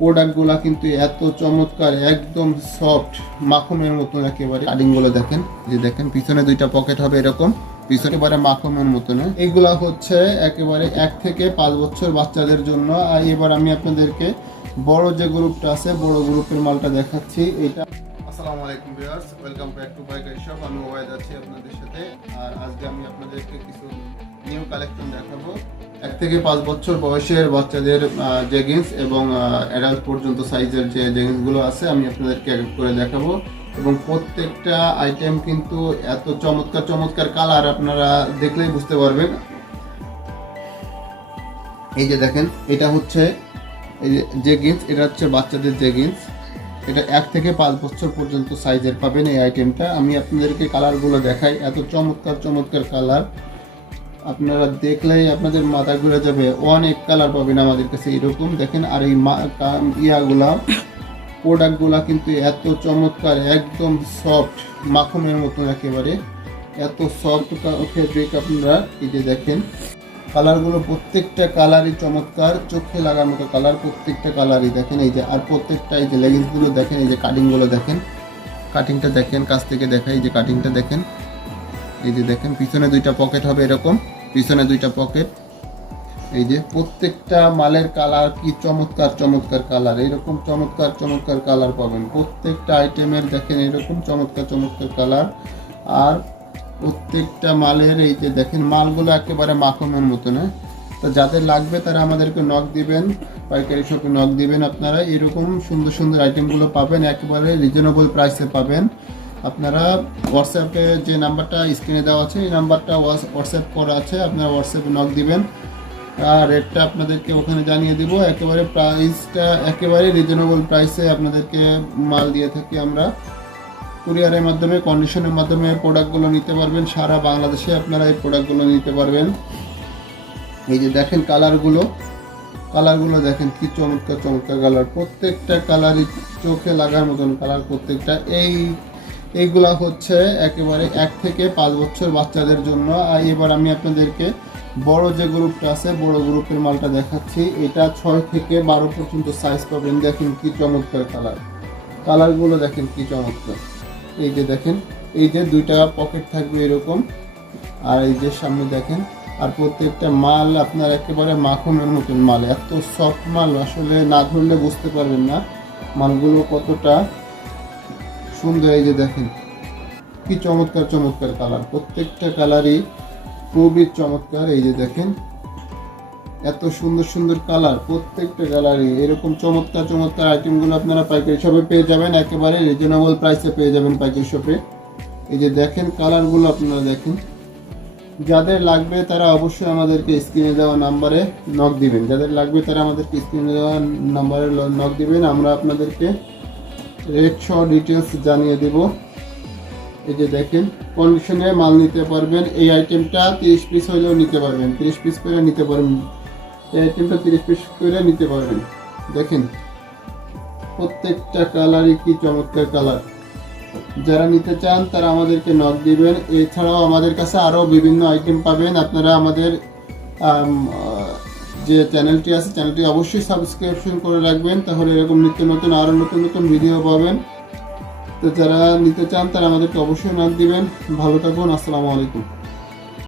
প্রোডাক্টগুলো কিন্তু এত চমৎকার, একদম সফট মাখনের মতন একেবারে। কাটিংগুলো দেখেন, যে দেখেন পিছনে দুইটা পকেট হবে এরকম, পিছনে একেবারে মাখনের মতন। এগুলা হচ্ছে একেবারে 1 থেকে 5 বছর বাচ্চাদের জন্য। আর এবার আমি আপনাদেরকে বড় যে গ্রুপটা আছে, বড় গ্রুপের মালটা দেখাচ্ছি। এটা আসসালামু আলাইকুম ভিউয়ার্স, ওয়েলকাম ব্যাক টু পাইকারি শপ। আমি ওবায়দ আছি আপনাদের সাথে। আর আজকে আমি আপনাদেরকে কিছু নিউ কালেকশন দেখাবো। 1 থেকে 5 বছর বয়সের বাচ্চাদের জেগিংস এবং অ্যাডাল্ট পর্যন্ত সাইজের যে জেগিংসগুলো আছে আমি আপনাদেরকে এক এক করে দেখাবো। এবং প্রত্যেকটা আইটেম কিন্তু এত চমৎকার চমৎকার কালার, আপনারা দেখলেই বুঝতে পারবেন। এই যে দেখেন, এটা হচ্ছে এই যে জেগিংস, এটা হচ্ছে বাচ্চাদের জেগিংস। এটা 1 থেকে 5 বছর পর্যন্ত সাইজের পাবেন এই আইটেমটা। আমি আপনাদেরকে কালারগুলো দেখাই, এত চমৎকার চমৎকার কালার, আপনারা দেখলেই আপনাদের মাথা ঘুরে যাবে। অনেক কালার পাবেন আমাদের কাছে এরকম। দেখেন, আর এই ইয়াগুলা প্রোডাক্টগুলা কিন্তু এত চমৎকার, একদম সফট মাখনের মতন একেবারে, এত সফট ফেব্রিক। আপনারা এই যে দেখেন কালারগুলো, প্রত্যেকটা কালারই চমৎকার, চোখে লাগার মতো কালার, প্রত্যেকটা কালারই দেখেন। এই যে আর প্রত্যেকটা এই যে লেগিংসগুলো দেখেন, এই যে কাটিংগুলো দেখেন, কাটিংটা দেখেন, কাছ থেকে দেখা, এই যে কাটিংটা দেখেন। এই যে দেখেন পিছনে দুইটা পকেট হবে এরকম, পিছনে দুইটা পকেট। এই যে প্রত্যেকটা মালের কালার কি চমৎকার চমৎকার কালার, এরকম চমৎকার চমৎকার কালার পাবেন প্রত্যেকটা আইটেমের। দেখেন এরকম চমৎকার চমৎকার কালার। আর প্রত্যেকটা মালের এই যে দেখেন মালগুলো একেবারে মাখনের মতো না। তো যাদের লাগবে তারা আমাদেরকে নক দিবেন, পাইকারি শপে নক দিবেন। আপনারা এরকম সুন্দর সুন্দর আইটেমগুলো পাবেন, একেবারে রিজনেবল প্রাইসে পাবেন। আপনারা হোয়াটসঅ্যাপে যে নাম্বারটা স্ক্রিনে দেওয়া আছে, এই নাম্বারটা হোয়াটসঅ্যাপ করা আছে, আপনারা হোয়াটসঅ্যাপে নক দিবেন। আর রেটটা আপনাদেরকে ওখানে জানিয়ে দিব। একেবারে প্রাইসটা একেবারে রিজনেবল প্রাইসে আপনাদেরকে মাল দিয়ে থাকি আমরা। কুরিয়ারের মাধ্যমে, কন্ডিশনের মাধ্যমে প্রোডাক্টগুলো নিতে পারবেন। সারা বাংলাদেশে আপনারা এই প্রোডাক্টগুলো নিতে পারবেন। এই যে দেখেন কালারগুলো দেখেন কি চমৎকার চমৎকার কালার, প্রত্যেকটা কালারই চোখে লাগার মতন কালার প্রত্যেকটা। এইগুলা হচ্ছে একেবারে 1 থেকে 5 বছর বাচ্চাদের জন্য। আর এবার আমি আপনাদেরকে বড় যে গ্রুপটা আছে, বড় গ্রুপের মালটা দেখাচ্ছি। এটা 6 থেকে 12 পর্যন্ত সাইজ পাবেন। দেখেন কি চমৎকার কালারগুলো দেখেন কি চমৎকার। এই যে দেখেন, এই যে দুইটা পকেট থাকবে এরকম, আর এই যে সামনে দেখেন। আর প্রত্যেকটা মাল আপনার একেবারে মাখনের মতন মাল, এত সফট মাল, আসলে না ধরলে বুঝতে পারবেন না মালগুলো কতটা সুন্দর। এই যে দেখেন কি চমৎকার চমৎকার কালার, প্রত্যেকটা কালারই খুবই চমৎকার। এই যে দেখেন এত সুন্দর সুন্দর কালার, প্রত্যেকটা কালারই এরকম চমৎকার চমৎকার আইটেমগুলো আপনারা পাইকারি শপে পেয়ে যাবেন, একেবারে রিজনেবল প্রাইসে পেয়ে যাবেন পাইকারি শপে। এই যে দেখেন কালারগুলো আপনারা দেখেন। যাদের লাগবে তারা অবশ্যই আমাদেরকে স্ক্রিনে দেওয়া নাম্বারে নক দিবেন। যাদের লাগবে তারা আমাদেরকে স্ক্রিনে দেওয়া নাম্বারে নক দিবেন, আমরা আপনাদেরকে রেট সহ ডিটেলস জানিয়ে দেব। এই যে দেখেন কন্ডিশনে মাল নিতে পারবেন। এই আইটেমটা 30 পিস হলেও নিতে পারবেন, 30 পিস করে নিতে পারবেন। এই আইটেমটা 30 পিস করে নিতে পারবেন। দেখেন প্রত্যেকটা কালারই কি চমৎকার কালার। যারা নিতে চান তারা আমাদেরকে নক দিবেন। এছাড়াও আমাদের কাছে আরও বিভিন্ন আইটেম পাবেন। আপনারা আমাদের যে চ্যানেলটি আছে, চ্যানেলটি অবশ্যই সাবস্ক্রিপশন করে রাখবেন, তাহলে এরকম নিত্য নতুন আরও নতুন নতুন ভিডিও পাবেন। তো যারা নিতে চান তারা আমাদেরকে অবশ্যই নক দিবেন। ভালো থাকুন, আসসালামু আলাইকুম।